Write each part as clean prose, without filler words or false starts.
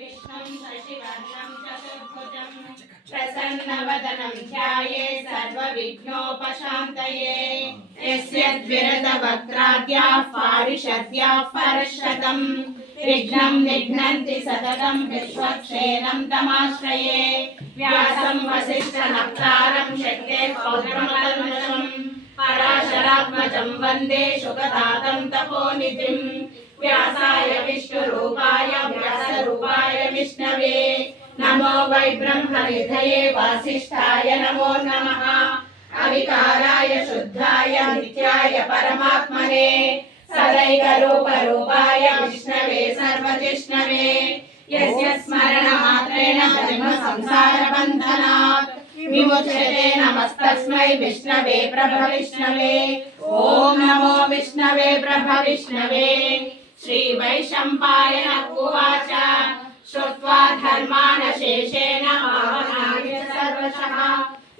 विष्णुं शशिवर्णं चतुर्भुजं प्रसन्नवदनं ध्यायेत् सर्वविघ्नोपशान्तये यस्य द्विरदवक्त्राद्याः पारिषद्याः परश्शतं विघ्नं निघ्नन्ति सततं विश्वक्षेणं तमाश्रये व्यासं वसिष्ठनप्तारं शक्तेः पौत्रमकल्मषम् पराशरात्मजं वन्दे शुकतातं तपोनिधिं व्यासाय विष्णुरूपाय व्यासरूपाय विष्णवे नमो वै ब्रह्मनिधये वासिष्ठाय नमो नमः अविकाराय शुद्धाय नित्याय परमात्मने सदैकरूपरूपाय विष्णवे सर्वजिष्णवे यस्य स्मरणमात्रेण जन्म संसारबन्धनात् विमुच्यते नमस्तस्मै विष्णवे प्रभविष्णवे ॐ नमो विष्णवे प्रभविष्णवे श्रीवैशम्पायन उवाच श्रुत्वा धर्मानशेषेण पावनाय सर्वशः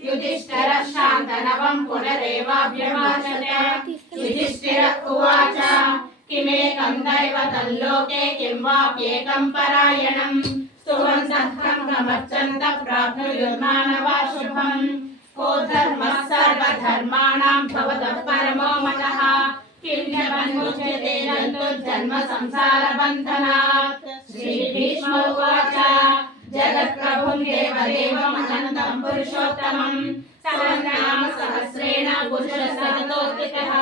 युधिष्ठिरः शान्तनवं पुनरेवाभ्यभाषत युधिष्ठिर उवाच किमेकं दैवतं लोके किं वाप्येकं परायणं स्तुवन्तः खङ्गमर्चन्तः प्राप्नुयुर्मानवा शुभम् को धर्मः सर्वधर्माणां भवतः परमो मतः किं न बन्धुच्यते जन्तुर्जन्म संसारबन्धनात् श्रीभीष्म उवाच जगत्प्रभुं देवदेवमनन्तं पुरुषोत्तमं सहस्रनाम सहस्रेण पुरुषशततोऽधिकः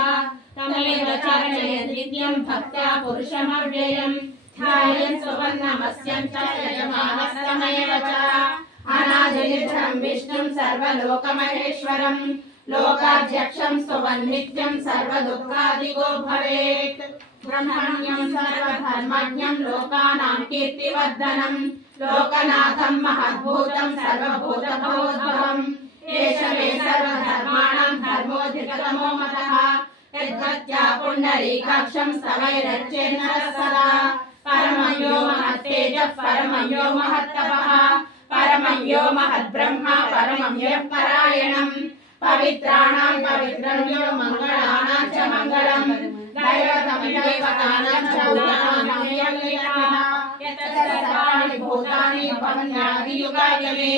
तमेव चार्चयन् नित्यं भक्त्या पुरुषमव्ययम् ध्यायन् सुवर्णमस्यं च यजमानस्तमेव च अनादिनिधनं विष्णुं सर्वलोकमहेश्वरं लोकाध्यक्षं स्तुवन्नित्यं सर्वदुःखादिको भवेत् ब्रह्मण्यं सर्वधर्मज्ञं लोकानां कीर्तिवर्धनं लोकनाथं महद्भूतं सर्वभूतभवोद्भवम् एष मे सर्वधर्माणां धर्मोऽधिकतमो मतः यद्भक्त्या पुण्डरीकाक्षं स्तवैरर्चेन्नरः सदा परमं यो महत्तेजः परमं यो महत्तपः परमं यो महद्ब्रह्मा परमं यः परायणम् पवित्राणां पवित्रं यो मङ्गलानां च मङ्गलं दैवतं दैवतानां च भूतानां यतः सर्वाणि भूतानि भवन्यादियुगायमे।